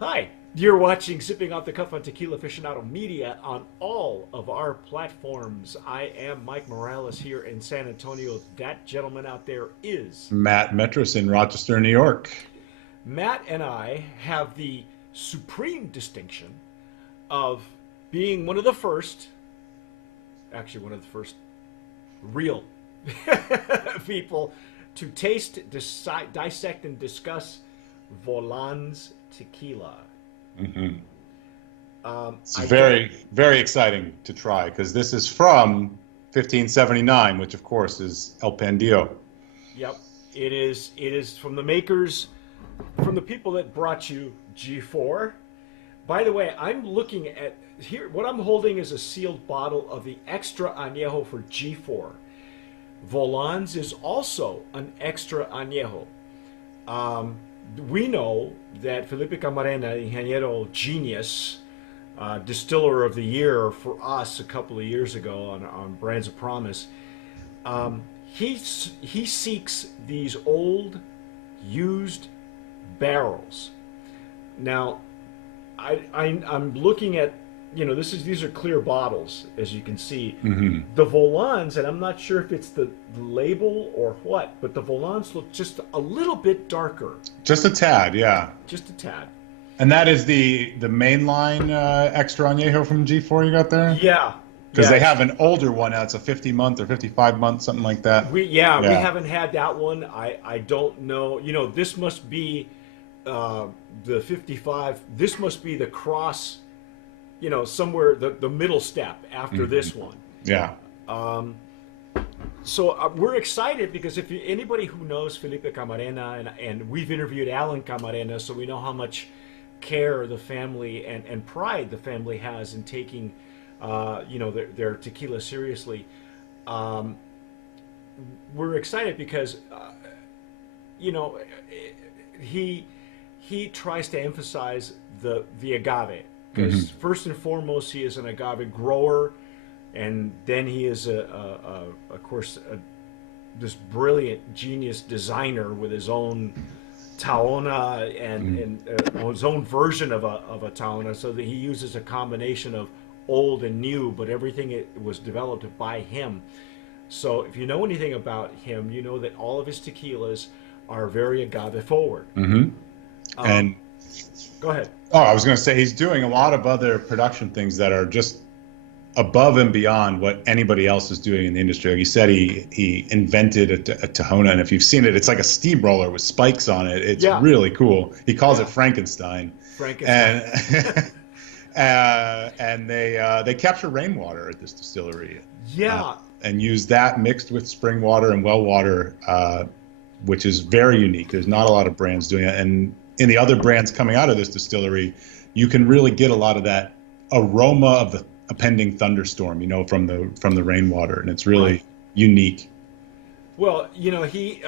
Hi, you're watching Sipping Off the Cuff on Tequila Aficionado Media on all of our platforms. I am Mike Morales here in San Antonio. That gentleman out there is Matt Metros in Rochester, New York. Matt, and I have the supreme distinction of being one of the first real people to taste, dissect, and discuss Volans tequila. hmm It's I don't. very, very exciting to try because this is from 1579, which of course is El Pandillo. Yep, it is. It is from the makers, from the people that brought you G4. By the way, I'm looking at here. What I'm holding is a sealed bottle of the Extra Anejo for G4. Volans is also an Extra Anejo. Um, we know that Felipe Camarena, Ingeniero Genius, Distiller of the Year for us a couple of years ago on Brands of Promise, um, he seeks these old, used barrels. Now, I'm looking at, these are clear bottles, as you can see. hmm The Volans, and I'm not sure if it's the label or what, but the Volans look just a little bit darker, Just a tad, yeah. just a tad. And that is the mainline extra añejo from G4 you got there? Yeah, Because yeah, they have an older one now. It's a 50-month or 55-month, something like that. we Yeah. haven't had that one. I don't know. This must be uh, the 55. This must be the cross. Somewhere the middle step after hmm this one. Yeah. Um, so we're excited because if anybody who knows Felipe Camarena, and we've interviewed Alan Camarena, so we know how much care the family and pride the family has in taking their tequila seriously. Um, we're excited because you know he he tries to emphasize the agave, because hmm first and foremost he is an agave grower, and then he is of course this brilliant genius designer with his own taona and his own version of a taona, so that he uses a combination of old and new, but everything it was developed by him. So if you know anything about him, you know that all of his tequilas are very agave forward. hmm Um, And Go ahead. I was going to say he's doing a lot of other production things that are just above and beyond what anybody else is doing in the industry. Like you said, he invented a Tahona, and if you've seen it, it's like a steamroller with spikes on it. It's Yeah, really cool. He calls yeah. it Frankenstein, Frankenstein. and and they capture rainwater at this distillery, uh, Yeah. and use that mixed with spring water and well water, which is very unique. There's not a lot of brands doing it, and in the other brands coming out of this distillery, you can really get a lot of that aroma of the impending thunderstorm, from the rainwater, and it's Right. really unique. Well, he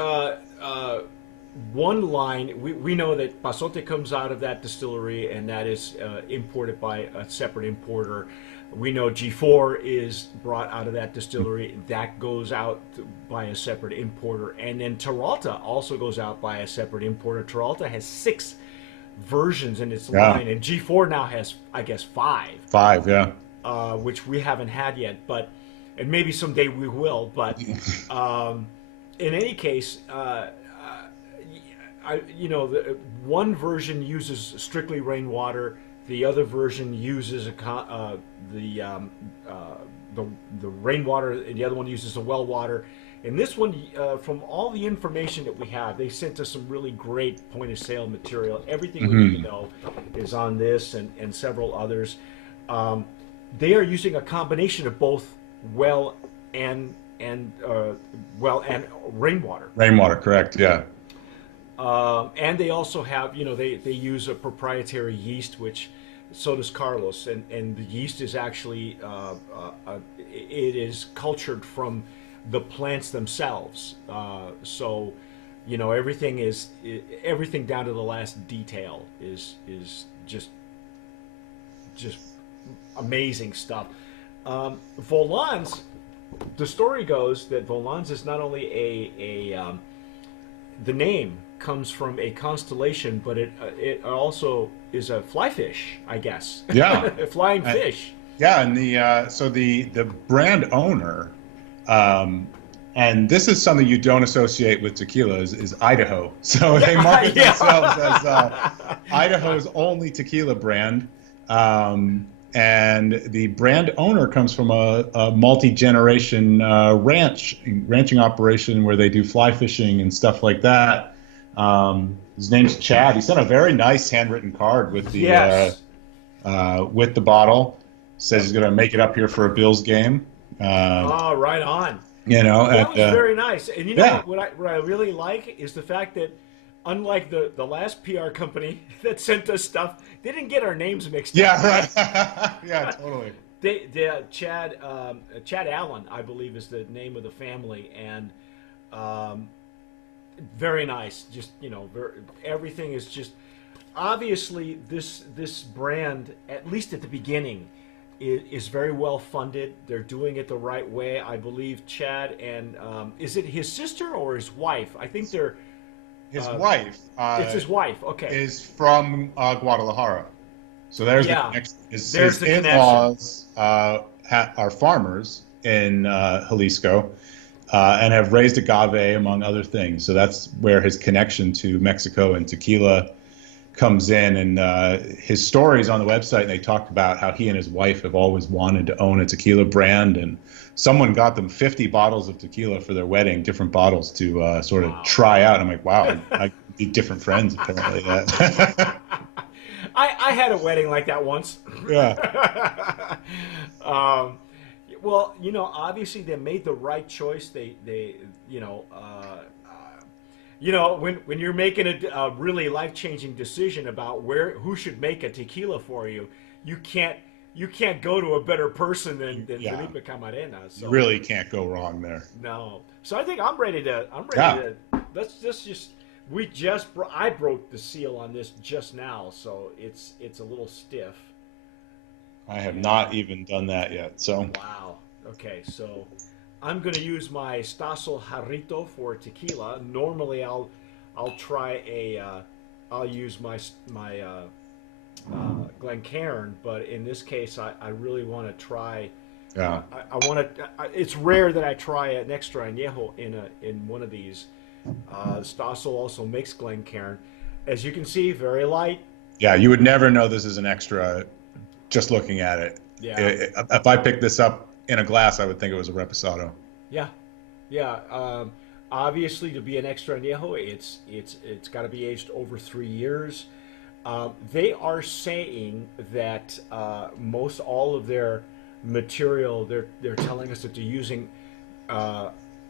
one line, we know that Pasote comes out of that distillery, and that is imported by a separate importer. We know G4 is brought out of that distillery, that goes out by a separate importer, and then Terralta also goes out by a separate importer. Terralta has 6 versions in its Yeah, line, and G4 now has, I guess, 5, 5, yeah. which we haven't had yet, but and maybe someday we will. But um, in any case, the one version uses strictly rainwater. The other version uses the uh, the the rainwater, and the other one uses the well water. And this one, from all the information that we have, they sent us some really great point of sale material. Everything we need to hmm know is on this and several others. Um, they are using a combination of both well and rainwater. Rainwater, correct, yeah. And they also have, they use a proprietary yeast, which so does Carlos, and the yeast is actually it is cultured from the plants themselves. So, everything down to the last detail is just amazing stuff. Volans, the story goes that Volans is not only the name comes from a constellation, but it also is a fly fish, I guess. Yeah. A flying fish. Yeah, and the brand owner, um, and this is something you don't associate with tequila is Idaho. So they market themselves as Idaho's only tequila brand, and the brand owner comes from a multi-generation ranching operation where they do fly fishing and stuff like that. His name's Chad. He sent a very nice handwritten card with the bottle. Says he's going to make it up here for a Bills game. Oh, right on. That was very nice. And what I really like is the fact that, unlike the last PR company that sent us stuff, they didn't get our names mixed up. Yeah, right. Yeah, totally. Chad Allen, I believe, is the name of the family, and very nice. Just everything is just obviously this brand, at least at the beginning, is very well funded. They're doing it the right way. I believe Chad and is it his sister or his wife? I think they're his wife. It's his wife. Okay, is from Guadalajara. So there's the connection. His in-laws are farmers in Jalisco and have raised agave among other things. So that's where his connection to Mexico and tequila comes in, and his stories on the website, and they talked about how he and his wife have always wanted to own a tequila brand, and someone got them 50 bottles of tequila for their wedding, different bottles to sort of try out. I'm like, wow, I be different friends apparently. I had a wedding like that once. Yeah. Well, obviously they made the right choice. When you're making a really life-changing decision about who should make a tequila for you, you can't go to a better person than Felipe Camarena. So you really can't go wrong there. No. So I think I'm ready to. Let's just. I broke the seal on this just now, so it's a little stiff. I have not even done that yet. So wow. Okay, so I'm going to use my Stasel Jarrito for tequila. Normally, I'll use my Glencairn, but in this case, I really want to try. Yeah. I want to. It's rare that I try an extra añejo in one of these. Stasel also makes Glencairn. As you can see, very light. Yeah, you would never know this is an extra just looking at it. Yeah. If I picked this up in a glass, I would think it was a Reposado. Yeah, yeah. Obviously, to be an extra añejo, it's got to be aged over 3 years. They are saying that most all of their material, they're telling us that they're using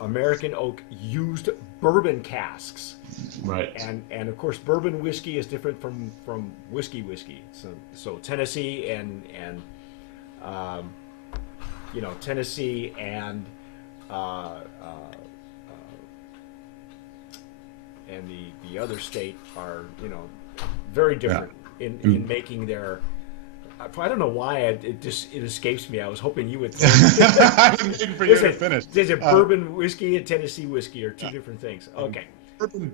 American oak used bourbon casks. Right. And of course, bourbon whiskey is different from whiskey. So Tennessee and Tennessee and the other state are very different in making their. I don't know why it escapes me. I was hoping you would. I've been waiting for you to finish. There's a bourbon whiskey and Tennessee whiskey are two different things. Okay.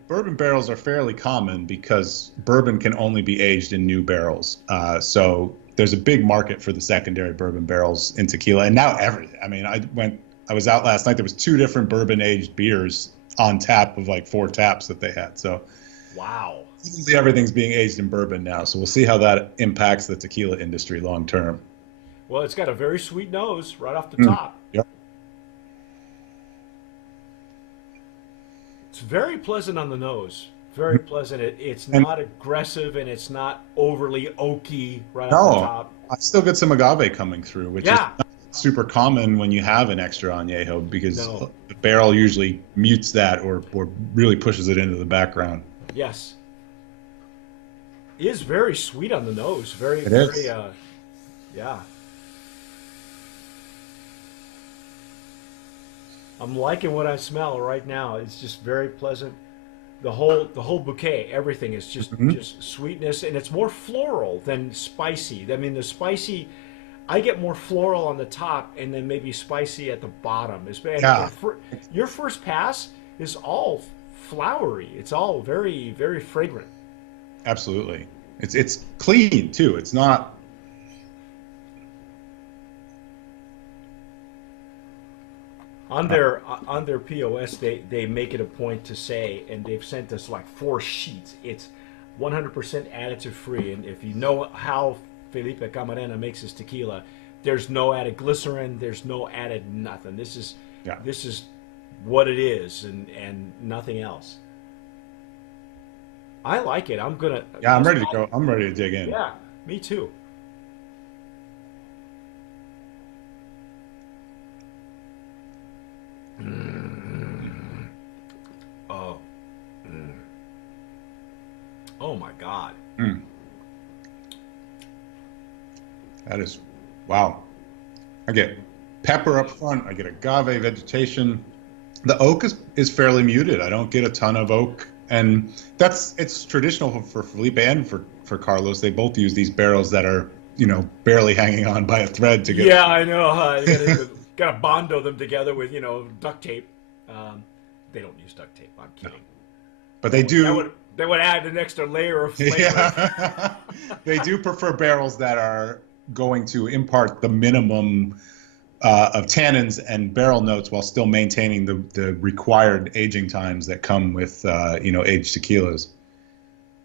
Bourbon barrels are fairly common because bourbon can only be aged in new barrels. So there's a big market for the secondary bourbon barrels in tequila, and now everything. I mean, I was out last night. There was 2 different bourbon aged beers on tap of like 4 taps that they had. So wow. Everything's being aged in bourbon now, so we'll see how that impacts the tequila industry long term. Well, it's got a very sweet nose right off the top. Yep. It's very pleasant on the nose. Very pleasant. It's not aggressive and it's not overly oaky right off the top. I still get some agave coming through, which is not super common when you have an extra añejo because the barrel usually mutes that or really pushes it into the background. Yes. It is very sweet on the nose. Very, yeah. I'm liking what I smell right now. It's just very pleasant. The whole bouquet, everything is just sweetness, and it's more floral than spicy. I mean, the spicy, I get more floral on the top, and then maybe spicy at the bottom. Your first pass is all flowery. It's all very, very fragrant. Absolutely. It's clean too. It's not. On their POS, they make it a point to say, and they've sent us like 4 sheets. It's 100% additive free, and if you know how Felipe Camarena makes his tequila, there's no added glycerin, there's no added nothing. This is what it is, and nothing else. I like it. I'm gonna. Yeah, I'm ready to go. I'm ready to dig in. Yeah, me too. Oh. Oh my God. Mm. That is, wow. I get pepper up front. I get agave vegetation. The oak is fairly muted. I don't get a ton of oak. And it's traditional for Felipe and for Carlos. They both use these barrels that are, barely hanging on by a thread to get. Yeah, I know. You gotta bondo them together with, duct tape. They don't use duct tape. I'm kidding. No. But they do. They would add an extra layer of flavor. Yeah. They do prefer barrels that are going to impart the minimum of tannins and barrel notes while still maintaining the required aging times that come with aged tequilas.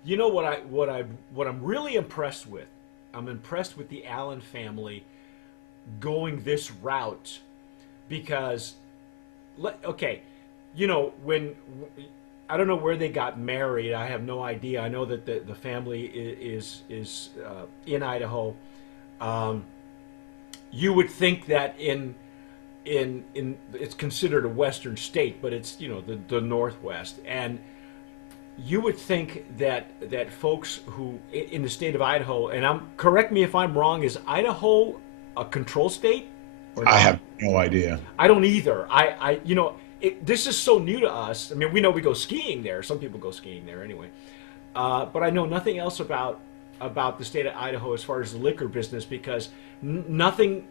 You know what I'm really impressed with? I'm impressed with the Allen family going this route because, okay, when I don't know where they got married. I have no idea. I know that the family is in Idaho. You would think that in it's considered a western state, but it's the Northwest, and you would think that folks who in the state of Idaho, and correct me if I'm wrong, is Idaho a control state? I have no idea. I don't either. This is so new to us. I mean, we know we go skiing there. Some people go skiing there anyway. But I know nothing else about the state of Idaho as far as the liquor business because nothing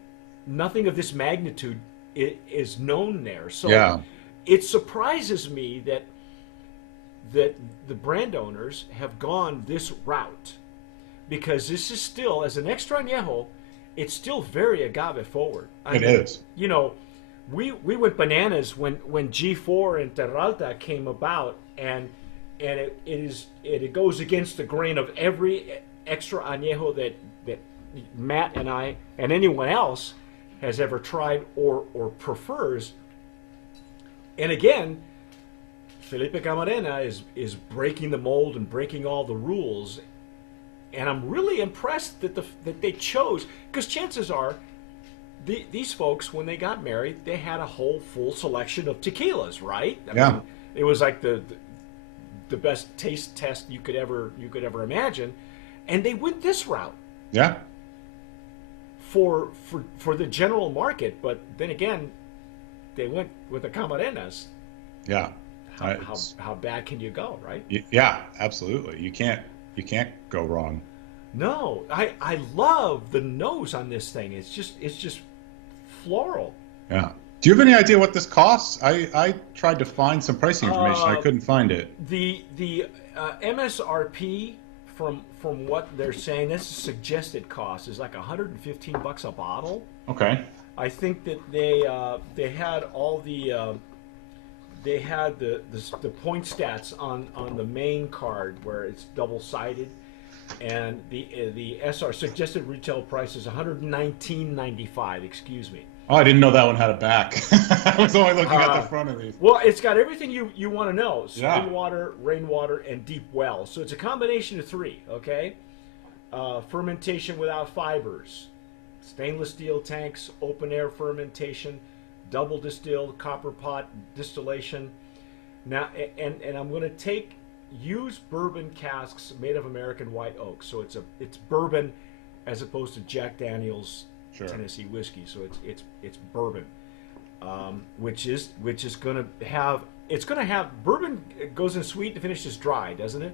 of this magnitude is known there. So yeah. It surprises me that the brand owners have gone this route because this is still, as an extra añejo, it's still very agave forward. It is. We went bananas when G4 and Terralta came about, and it goes against the grain of every extra añejo that Matt and I and anyone else has ever tried or prefers. And again, Felipe Camarena is breaking the mold and breaking all the rules, and I'm really impressed that they chose, because chances are these folks, when they got married, they had a whole full selection of tequilas, right? I mean, it was like the best taste test you could ever imagine, and they went this route. Yeah. For the general market, but then again, they went with the Camarenas. Yeah. How bad can you go, right? Yeah, absolutely. You can't go wrong. No, I love the nose on this thing. It's just floral. Yeah. Do you have any idea what this costs? I tried to find some pricing information. I couldn't find it. The MSRP from what they're saying, this suggested cost is like $115 a bottle. Okay. I think that they had all the the point stats on the main card where it's double-sided, and the SR suggested retail price is $119.95. Excuse me. Oh, I didn't know that one had a back. I was only looking at the front of these. Well, it's got everything you want to know: spring Yeah. water, rainwater, and deep well. So it's a combination of 3. Okay, fermentation without fibers, stainless steel tanks, open air fermentation, double distilled copper pot distillation. Now, and I'm going to use bourbon casks made of American white oak. So it's bourbon as opposed to Jack Daniel's Tennessee whiskey. So it's bourbon, which is going to have bourbon goes in sweet and finishes dry, doesn't it?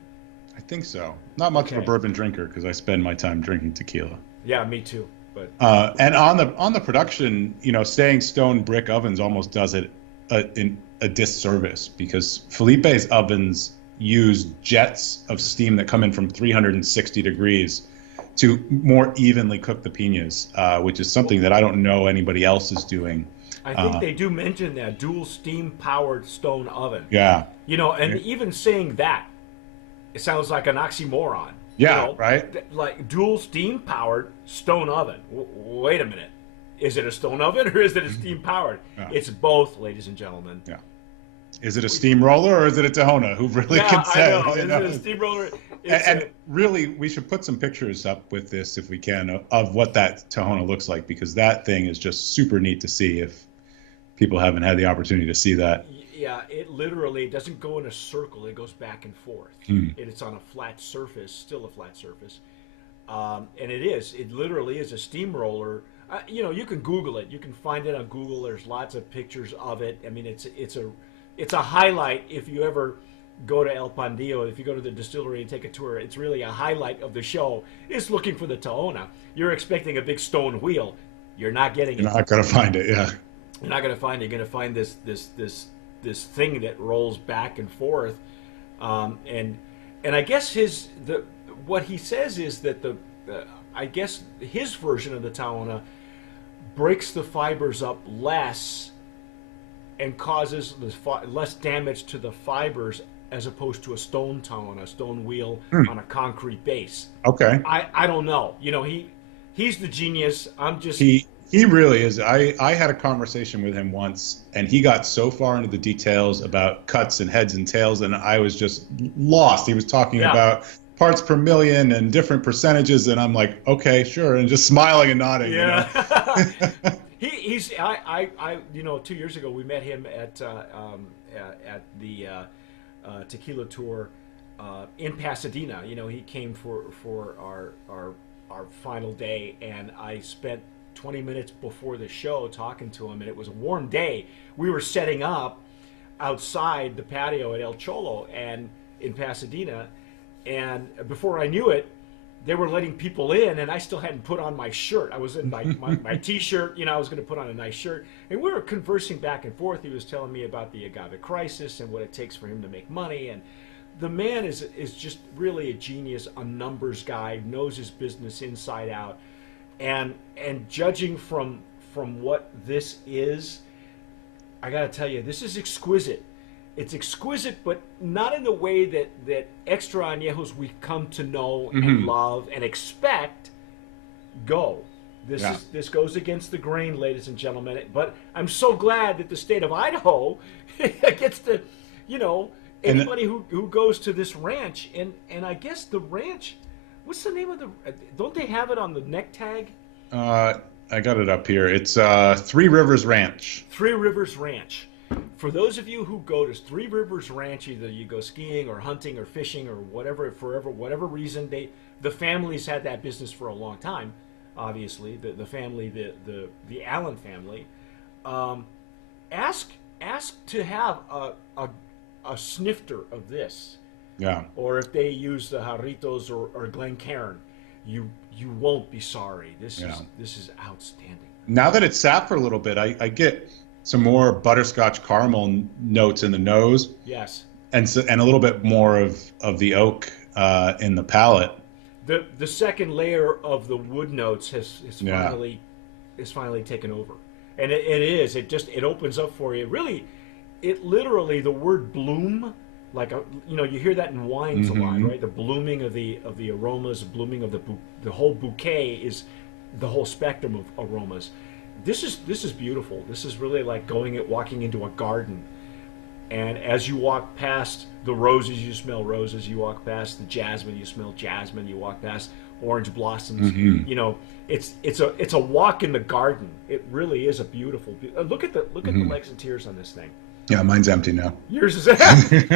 I think so. Not much of a bourbon drinker because I spend my time drinking tequila. Yeah, me too. But and on the production, staying stone brick ovens almost does it a disservice, because Felipe's ovens use jets of steam that come in from 360 degrees to more evenly cook the piñas, which is something that I don't know anybody else is doing. I think they do mention that dual steam powered stone oven. Yeah. You know, and even saying that, it sounds like an oxymoron. Yeah, You know, right? like dual steam powered stone oven. Wait a minute. Is it a stone oven or is it a steam powered? Yeah. It's both, ladies and gentlemen. Yeah. Is it a steamroller or is it a Tahona? Who really can say? I know. You Is know? it a steamroller? And really, we should put some pictures up with this if we can of what that Tahona looks like, because that thing is just super neat to see if people haven't had the opportunity to see that. Yeah, it literally doesn't go in a circle. It goes back and forth. Mm. And it's on a flat surface, still a flat surface. And it literally is a steamroller. You know, you can Google it. You can find it on Google. There's lots of pictures of it. I mean, it's a highlight if you ever go to El Pandillo. If you go to the distillery and take a tour, it's really a highlight of the show. Is looking for the Tahona. You're expecting a big stone wheel. You're not getting it. You're not going to find it, yeah. You're not going to find it. You're going to find this thing that rolls back and forth, and I guess what he says is that I guess his version of the Tahona breaks the fibers up less and causes less damage to the fibers as opposed to a stone Tahona, a stone wheel on a concrete base. Okay. I don't know. You know, he's the genius. I'm just He really is. I had a conversation with him once, and he got so far into the details about cuts and heads and tails, and I was just lost. He was talking about parts per million and different percentages, and I'm like, okay, sure, and just smiling and nodding. Yeah. You know? He's you know, 2 years ago we met him at the Tequila tour in Pasadena. You know, he came for our final day, and I spent 20 minutes before the show talking to him, and it was a warm day. We were setting up outside the patio at El Cholo and in Pasadena, and before I knew it, they were letting people in, and I still hadn't put on my shirt. I was in my t-shirt. You know, I was going to put on a nice shirt, and we were conversing back and forth. He was telling me about the agave crisis and what it takes for him to make money, and the man is just really a genius, a numbers guy, knows his business inside out. And judging from what this is, I got to tell you, this is exquisite. It's exquisite, but not in the way that extra añejos we come to know and love and expect go. This goes against the grain, ladies and gentlemen. But I'm so glad that the state of Idaho gets to, you know, anybody who goes to this ranch, and I guess the ranch. What's the name of the? Don't they have it on the neck tag? I got it up here. It's Three Rivers Ranch. Three Rivers Ranch. For those of you who go to Three Rivers Ranch, either you go skiing or hunting or fishing or whatever, whatever reason, the families had that business for a long time. Obviously, the family, the Allen family, ask to have a snifter of this. Yeah. Or if they use the Jarritos or Glencairn, you won't be sorry. This is outstanding. Now that it's sat for a little bit, I get some more butterscotch caramel notes in the nose. Yes. And a little bit more of the oak in the palate. The second layer of the wood notes has finally taken over, and it opens up for you. Really, it literally, the word bloom. Like you hear that in wines a lot, right? The blooming of the aromas, the blooming of the whole bouquet is the whole spectrum of aromas. This is beautiful. This is really like walking into a garden, and as you walk past the roses, you smell roses. You walk past the jasmine, you smell jasmine. You walk past orange blossoms. You know, it's a walk in the garden. It really is a beautiful. Look at the legs and tears on this thing. Yeah, mine's empty now. Yours is empty.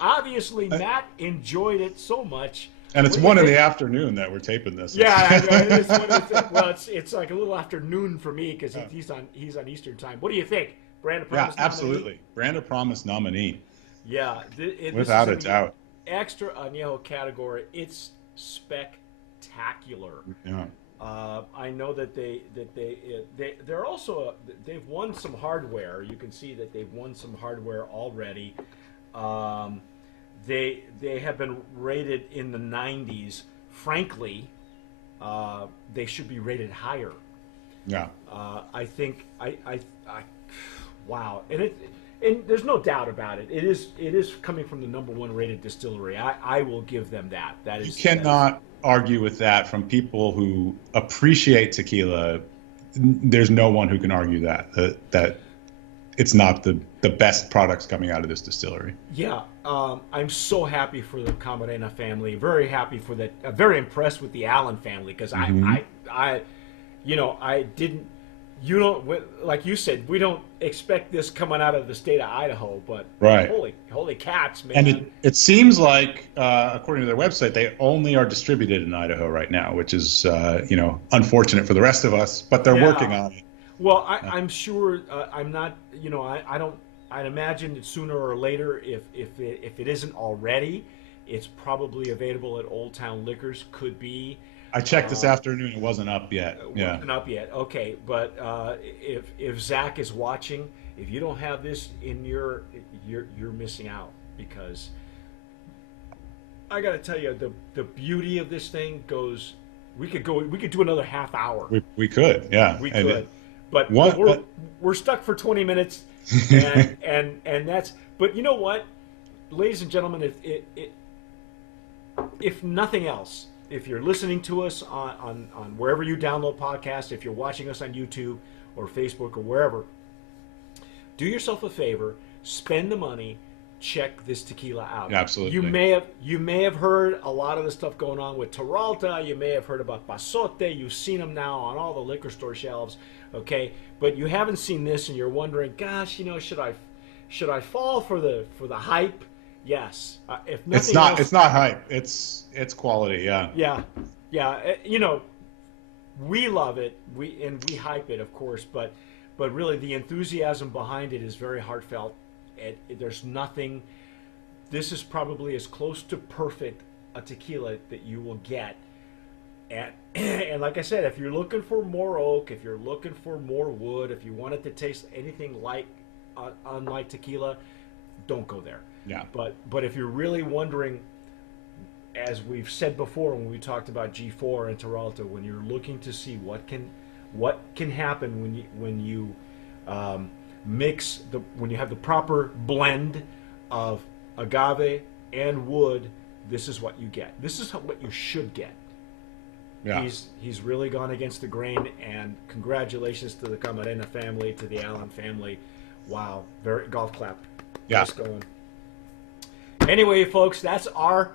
Obviously, Matt enjoyed it so much. And it's 1 in the afternoon that we're taping this. Yeah, I know. Well, it's like a little after noon for me because he's on Eastern time. What do you think? Brand of Promise? Yeah, absolutely. Nominee? Brand of Promise nominee. Yeah, without a doubt. Extra Anejo category. It's spectacular. Yeah. I know that they're also they've won some hardware. You can see that they've won some hardware already. Um, they have been rated in the 90s. Frankly, they should be rated higher. Yeah. I think wow, and there's no doubt about it. It is coming from the number one rated distillery. I will give them that. You cannot argue with that from people who appreciate tequila. There's no one who can argue that it's not the best products coming out of this distillery. Yeah, I'm so happy for the Camarena family. Very happy for that. Very impressed with the Allen family because I didn't. You don't, like you said, we don't expect this coming out of the state of Idaho, but right. Holy cats, man! And it seems like, according to their website, they only are distributed in Idaho right now, which is unfortunate for the rest of us, but they're working on it. Well, I'm sure. I'm not. I don't. I'd imagine that sooner or later, if it isn't already, it's probably available at Old Town Liquors. Could be. I checked this afternoon; it wasn't up yet. Yeah, wasn't up yet. Okay, but if Zach is watching, if you don't have this in you're missing out because I got to tell you the beauty of this thing goes. We could do another half hour. We could, yeah. We could, but we're stuck for 20 minutes, and that's. But you know what, ladies and gentlemen, if nothing else. If you're listening to us on wherever you download podcasts, if you're watching us on YouTube or Facebook or wherever, do yourself a favor, spend the money, check this tequila out. Absolutely. You may have heard a lot of the stuff going on with Terralta. You may have heard about Pasote. You've seen them now on all the liquor store shelves. Okay, but you haven't seen this, and you're wondering, gosh, should I fall for the hype? Yes. If nothing else, it's not hype. It's quality. Yeah. Yeah. We love it. We hype it, of course, but really the enthusiasm behind it is very heartfelt. There's nothing. This is probably as close to perfect a tequila that you will get. And like I said, if you're looking for more oak, if you're looking for more wood, if you want it to taste anything like unlike tequila, don't go there. Yeah. But if you're really wondering, as we've said before when we talked about G4 and Terralta, when you're looking to see what can happen when you mix when you have the proper blend of agave and wood, this is what you get. This is what you should get. Yeah. He's really gone against the grain, and congratulations to the Camarena family, to the Allen family. Wow, very golf clap. Yeah. Nice going. Anyway, folks, that's our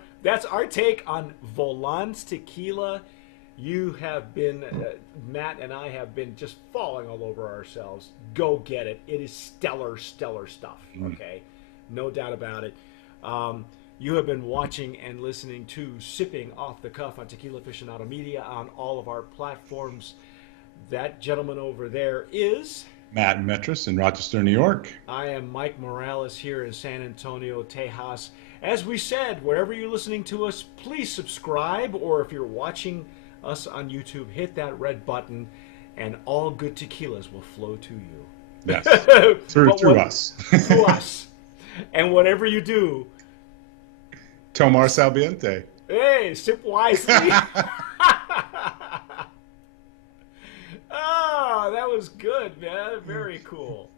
take on Volans tequila. You have been, Matt and I have been just falling all over ourselves. Go get it. It is stellar stuff. Okay, no doubt about it. You have been watching and listening to Sipping Off the Cuff on Tequila Aficionado Media on all of our platforms. That gentleman over there is Matt Metris in Rochester, New York. I am Mike Morales here in San Antonio, Tejas. As we said, wherever you're listening to us, please subscribe, or if you're watching us on YouTube, hit that red button, and all good tequilas will flow to you. Yes, through us. Through us. And whatever you do, Tomar Salviente. Hey, sip wisely. Oh, that was good, man. Very cool.